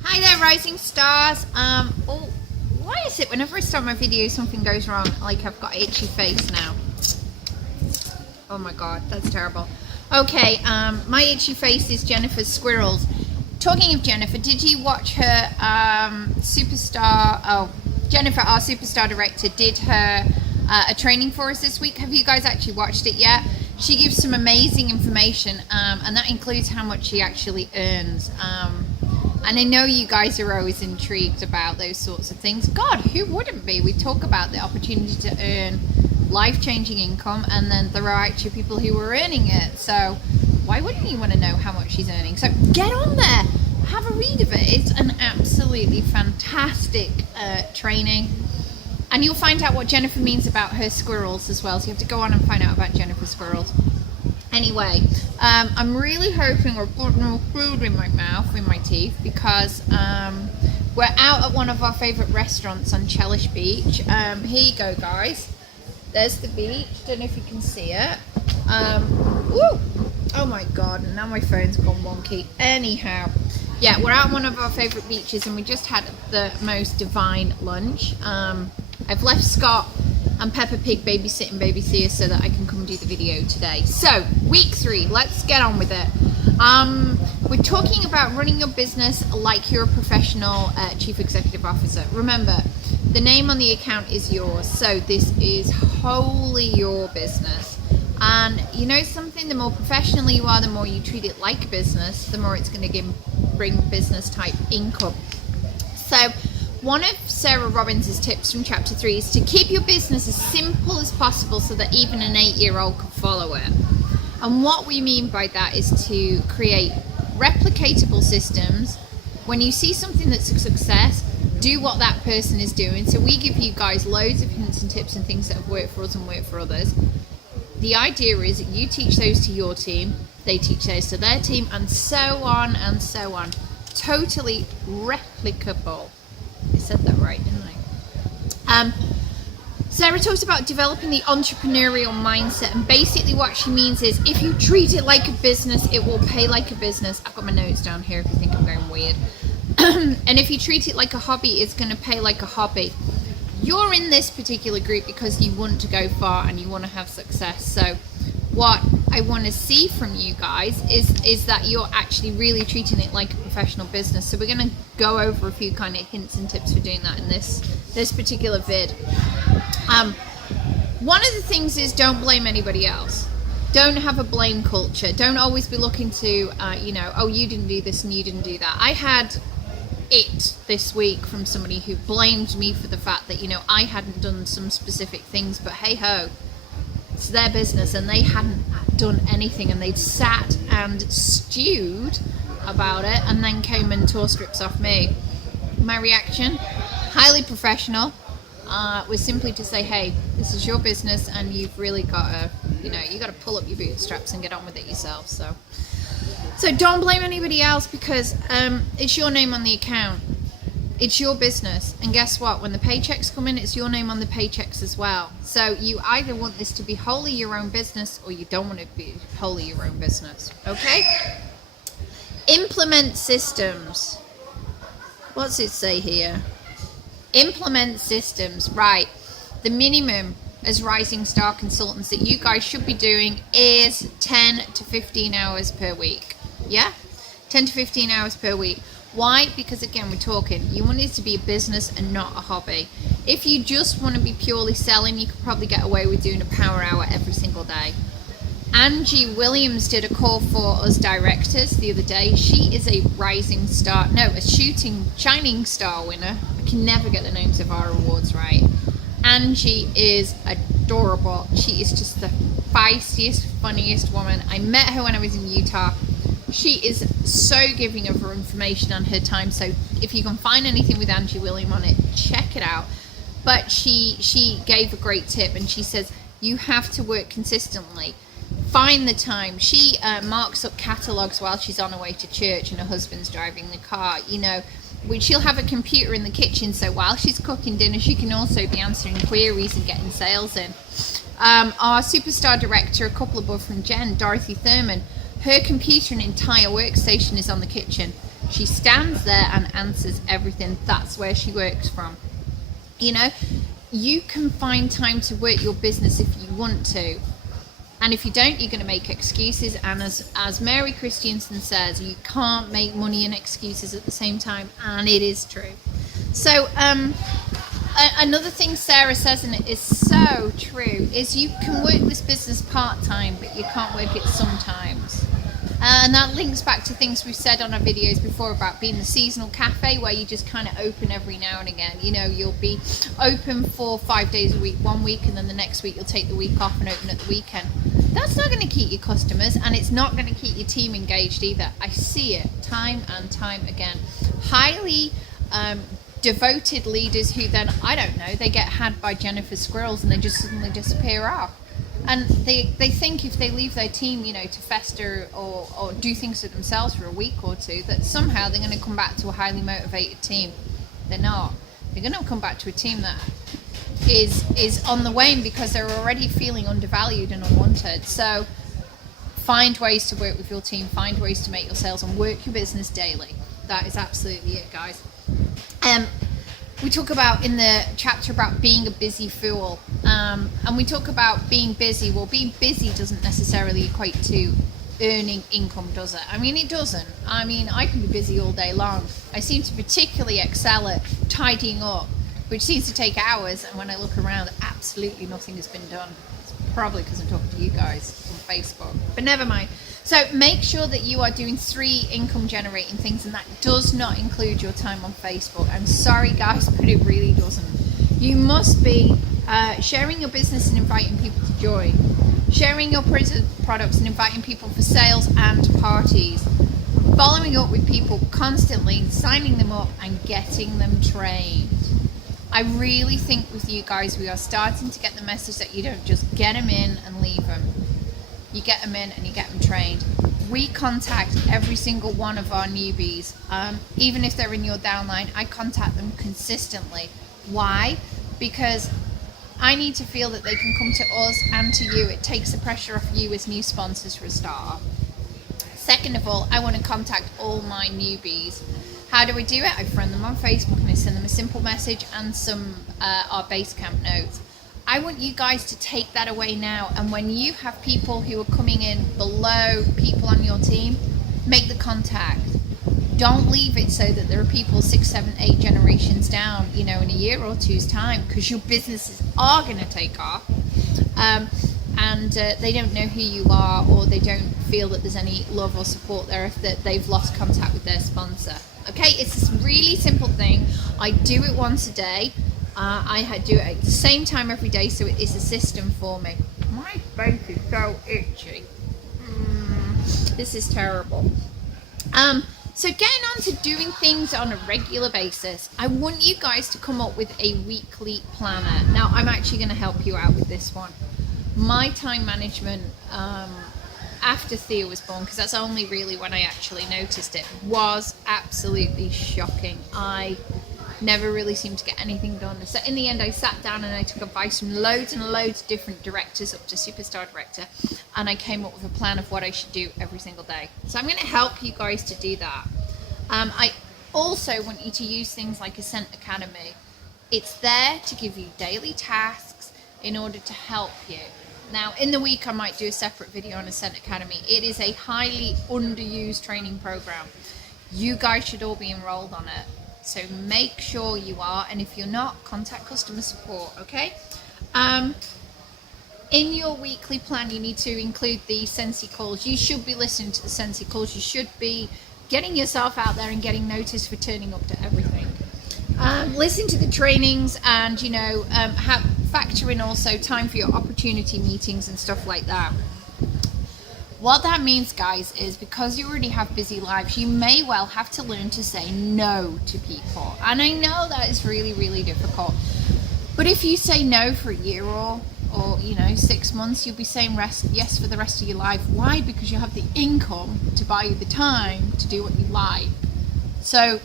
Hi there, rising stars. Oh, why is it whenever I start my video something goes wrong? Like I've got itchy face now. Oh my god, that's terrible. Okay, my itchy face is Jennifer's squirrels. Talking of Jennifer, did you watch her superstar? Oh, Jennifer, our superstar director, did her a training for us this week. Have you guys actually watched it yet? She gives some amazing information, and that includes how much she actually earns. And I know you guys are always intrigued about those sorts of things. God, who wouldn't be? We talk about the opportunity to earn life-changing income, and then there are actually people who are earning it. So why wouldn't you want to know how much she's earning? So get on there, have a read of it. It's an absolutely fantastic training. And you'll find out what Jennifer means about her squirrels as well. So you have to go on and find out about Jennifer's squirrels. Anyway, I'm really hoping I've got no food in my mouth, in my teeth, because we're out at one of our favourite restaurants on Chellish Beach. Here you go, guys. There's the beach. Don't know if you can see it. Woo! Oh my god, now my phone's gone wonky. Anyhow, yeah, we're out at one of our favourite beaches, and we just had the most divine lunch. I've left Scott and Peppa Pig babysitting Baby Thea so that I can come do the video today. So, week 3, let's get on with it. We're talking about running your business like you're a professional chief executive officer. Remember, the name on the account is yours, so this is wholly your business. And you know something, the more professional you are, the more you treat it like a business, the more it's going to bring business type income. So one of Sarah Robbins' tips from chapter 3 is to keep your business as simple as possible so that even an 8-year-old can follow it. And what we mean by that is to create replicatable systems. When you see something that's a success, do what that person is doing. So we give you guys loads of hints and tips and things that have worked for us and worked for others. The idea is that you teach those to your team, they teach those to their team, and so on and so on. Totally replicable. I said that right, didn't I? Sarah talks about developing the entrepreneurial mindset, and basically what she means is if you treat it like a business, it will pay like a business. I've got my notes down here if you think I'm going weird. And if you treat it like a hobby, it's going to pay like a hobby. You're in this particular group because you want to go far and you want to have success. So what I want to see from you guys is that you're actually really treating it like a professional business. So we're going to go over a few kind of hints and tips for doing that in this particular vid. One of the things is don't blame anybody else. Don't have a blame culture. Don't always be looking to, oh, you didn't do this and you didn't do that. I had it this week from somebody who blamed me for the fact that, I hadn't done some specific things, but hey ho, it's their business and they hadn't done anything, and they'd sat and stewed about it and then came and tore strips off me. My reaction, highly professional, was simply to say, hey, this is your business and you've really got to, you got to pull up your bootstraps and get on with it yourself. So don't blame anybody else, because it's your name on the account. It's your business. And guess what? When the paychecks come in, it's your name on the paychecks as well. So you either want this to be wholly your own business or you don't want it to be wholly your own business. Okay? Implement systems. What's it say here? Implement systems. Right. The minimum as rising star consultants that you guys should be doing is 10 to 15 hours per week. Yeah? 10 to 15 hours per week. Why? Because again, we're talking, you want it to be a business and not a hobby. If you just want to be purely selling, you could probably get away with doing a power hour every single day. Angie Williams did a call for us directors the other day. She is a rising star, a shining star winner. I can never get the names of our awards right. Angie is adorable. She is just the feistiest, funniest woman. I met her when I was in Utah. She is so giving of her information on her time. So if you can find anything with Angie William on it, check it out. But she gave a great tip, and she says you have to work consistently. Find the time. She marks up catalogs while she's on her way to church and her husband's driving the car. She'll have a computer in the kitchen, so while she's cooking dinner, she can also be answering queries and getting sales in. Our superstar director, a couple above from Jen, Dorothy Thurman, her computer and entire workstation is on the kitchen. She stands there and answers everything. That's where she works from. You know, you can find time to work your business if you want to. And if you don't, you're going to make excuses. And as Mary Christiansen says, you can't make money and excuses at the same time. And it is true. So another thing Sarah says, and it is so true, is you can work this business part-time, but you can't work it sometimes. And that links back to things we've said on our videos before about being the seasonal cafe, where you just kind of open every now and again. You know, you'll be open for 5 days a week, 1 week, and then the next week you'll take the week off and open at the weekend. That's not going to keep your customers, and it's not going to keep your team engaged either. I see it time and time again. Highly devoted leaders who then, I don't know, they get had by Jennifer squirrels and they just suddenly disappear off. And they think if they leave their team, you know, to fester or do things for themselves for a week or two, that somehow they're going to come back to a highly motivated team. They're not. They're going to come back to a team that is on the wane because they're already feeling undervalued and unwanted. So find ways to work with your team, find ways to make your sales, and work your business daily. That is absolutely it, guys. We talk about in the chapter about being a busy fool, and we talk about being busy. Well, being busy doesn't necessarily equate to earning income, does it? I mean, it doesn't. I mean, I can be busy all day long. I seem to particularly excel at tidying up, which seems to take hours, and when I look around, absolutely nothing has been done. It's probably because I'm talking to you guys on Facebook, but never mind. So make sure that you are doing 3 income generating things, and that does not include your time on Facebook. I'm sorry guys, but it really doesn't. You must be sharing your business and inviting people to join, sharing your products and inviting people for sales and parties, following up with people constantly, signing them up and getting them trained. I really think with you guys, we are starting to get the message that you don't just get them in and leave them. You get them in and you get them trained. We contact every single one of our newbies. Even if they're in your downline, I contact them consistently. Why? Because I need to feel that they can come to us and to you. It takes the pressure off you as new sponsors for a start. Second of all, I want to contact all my newbies. How do I do it? I friend them on Facebook and I send them a simple message and some our Basecamp notes. I want you guys to take that away now, and when you have people who are coming in below people on your team, make the contact. Don't leave it so that there are people 6, 7, 8 generations down, you know, in a year or two's time, because your businesses are going to take off, and they don't know who you are, or they don't feel that there's any love or support there if they've lost contact with their sponsor. Okay, it's this really simple thing. I do it once a day. I do it at the same time every day, so it is a system for me. My face is so itchy. This is terrible. So getting on to doing things on a regular basis, I want you guys to come up with a weekly planner. Now, I'm actually going to help you out with this one. My time management after Thea was born, because that's only really when I actually noticed it, was absolutely shocking. I never really seemed to get anything done. So in the end, I sat down and I took advice from loads and loads of different directors up to superstar director, and I came up with a plan of what I should do every single day. So I'm going to help you guys to do that. I also want you to use things like a Scent Academy. It's there to give you daily tasks in order to help you. Now, in the week, I might do a separate video on a Scent Academy. It is a highly underused training program. You guys should all be enrolled on it. So make sure you are, and if you're not, contact customer support, okay? In your weekly plan, you need to include the Scentsy calls. You should be listening to the Scentsy calls. You should be getting yourself out there and getting noticed for turning up to everything. Listen to the trainings, and, you know, factor in also time for your opportunity meetings and stuff like that. What that means, guys, is because you already have busy lives, you may well have to learn to say no to people. And I know that is really, really difficult. But if you say no for a year or you know, 6 months, you'll be saying yes for the rest of your life. Why? Because you have the income to buy you the time to do what you like. So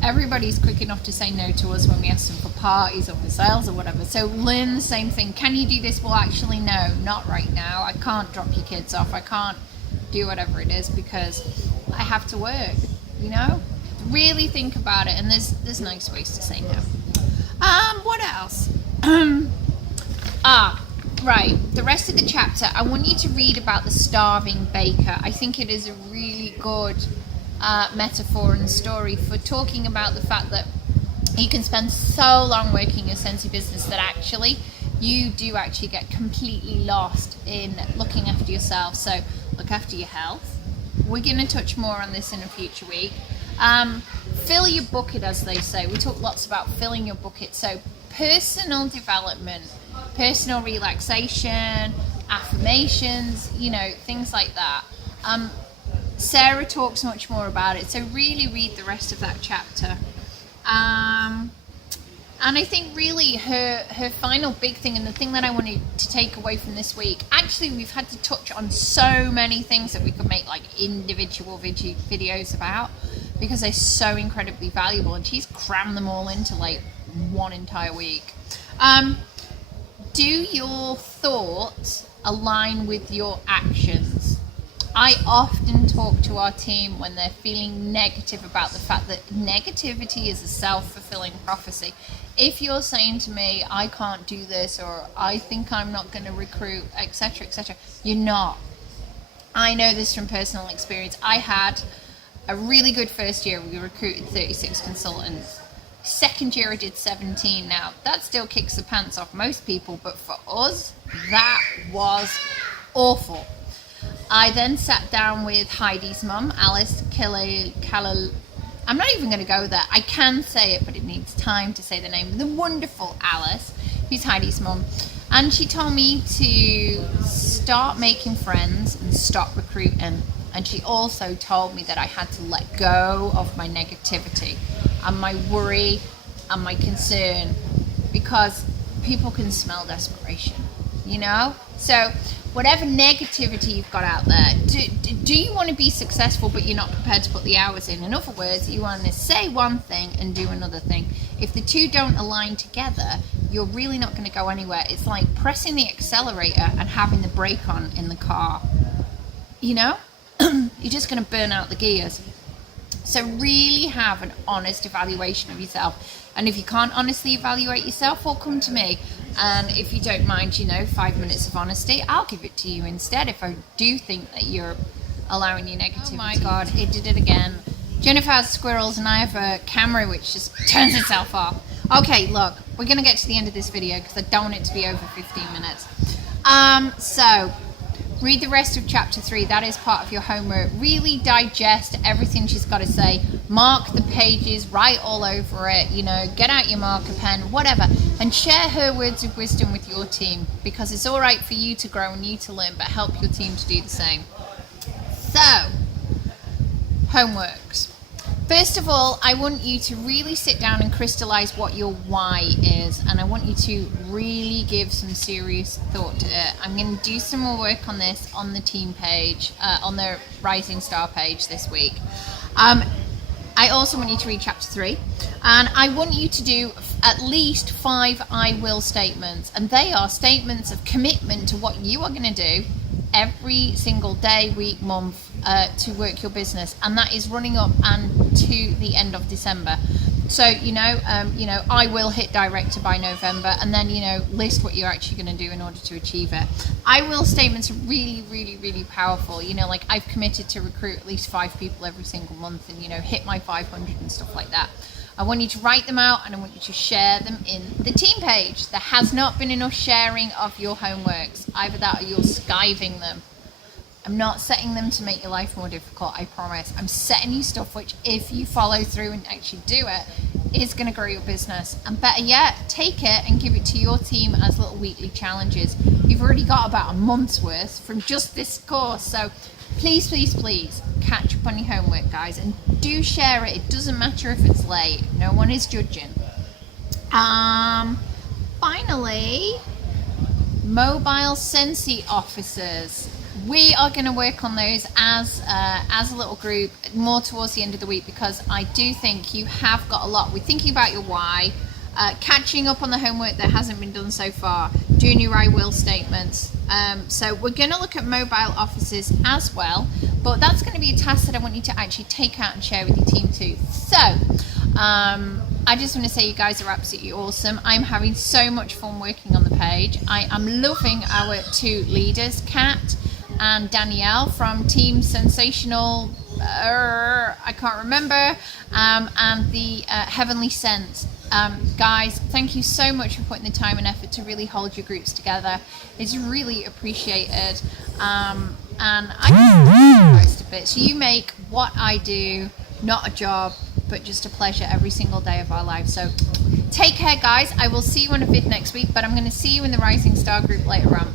everybody's quick enough to say no to us when we ask them for parties or for sales or whatever. So learn the same thing. Can you do this? Well, actually, no, not right now. I can't drop your kids off. I can't do whatever it is because I have to work. you know? Really think about it, and there's nice ways to say no. What else? Right, the rest of the chapter, I want you to read about the starving baker. I think it is a really good metaphor and story for talking about the fact that you can spend so long working your Scentsy business that actually you do actually get completely lost in looking after yourself. So look after your health. We're going to touch more on this in a future week. Fill your bucket, as they say. We talk lots about filling your bucket. So personal development, personal relaxation, affirmations, you know, things like that. Sarah talks much more about it. So really read the rest of that chapter. And I think really her final big thing, and the thing that I wanted to take away from this week, actually we've had to touch on so many things that we could make like individual videos about, because they're so incredibly valuable, and she's crammed them all into like one entire week. Do your thoughts align with your actions? I often talk to our team when they're feeling negative about the fact that negativity is a self-fulfilling prophecy. If you're saying to me, I can't do this, or I think I'm not going to recruit, etc., etc., you're not. I know this from personal experience. I had a really good first year. We recruited 36 consultants. Second year I did 17. Now that still kicks the pants off most people, but for us that was awful. I then sat down with Heidi's mum, Alice I'm not even going to go there. I can say it, but it needs time to say the name. The wonderful Alice, who's Heidi's mum. And she told me to start making friends and stop recruiting. And she also told me that I had to let go of my negativity and my worry and my concern, because people can smell desperation, you know? So whatever negativity you've got out there, do you want to be successful but you're not prepared to put the hours in? In other words, you want to say one thing and do another thing. If the two don't align together, you're really not going to go anywhere. It's like pressing the accelerator and having the brake on in the car, you know? You're just going to burn out the gears. So really have an honest evaluation of yourself. And if you can't honestly evaluate yourself, well, come to me. And if you don't mind, 5 minutes of honesty, I'll give it to you instead if I do think that you're allowing your negativity. Oh my God, it did it again. Jennifer has squirrels and I have a camera which just turns itself off. Okay, look, we're going to get to the end of this video because I don't want it to be over 15 minutes. So read the rest of chapter 3. That is part of your homework. Really digest everything she's got to say. Mark the pages, write all over it, get out your marker pen, whatever, and share her words of wisdom with your team, because it's all right for you to grow and you to learn, but help your team to do the same. So, homeworks. First of all, I want you to really sit down and crystallize what your why is, and I want you to really give some serious thought to it. I'm going to do some more work on this on the team page, on the Rising Star page this week. I also want you to read chapter 3, and I want you to do at least 5 I will statements, and they are statements of commitment to what you are going to do every single day, week, month, to work your business, and that is running up and to the end of December. So I will hit director by November, and then list what you're actually going to do in order to achieve it. I will statements are really, really, really powerful. Like I've committed to recruit at least 5 people every single month, and hit my 500 and stuff like that. I want you to write them out, and I want you to share them in the team page. There has not been enough sharing of your homeworks. Either that or you're skiving them. I'm not setting them to make your life more difficult, I promise. I'm setting you stuff which, if you follow through and actually do it, is going to grow your business. And better yet, take it and give it to your team as little weekly challenges. You've already got about a month's worth from just this course. So please, please, please catch up on your homework, guys, and do share it. It doesn't matter if it's late. No one is judging. Finally, mobile Scentsy officers. We are going to work on those as a little group more towards the end of the week, because I do think you have got a lot. We're thinking about your why. catching up on the homework that hasn't been done so far, doing your I will statements. So we're going to look at mobile offices as well, but that's going to be a task that I want you to actually take out and share with your team too. So I just want to say you guys are absolutely awesome. I'm having so much fun working on the page. I am loving our 2 leaders, Kat and Danielle from Team Sensational, I can't remember, and the Heavenly Scent. Guys, thank you so much for putting the time and effort to really hold your groups together. It's really appreciated, and I just a bit. So you make what I do not a job, but just a pleasure every single day of our lives. So take care, guys. I will see you on a vid next week, but I'm going to see you in the Rising Star group later on.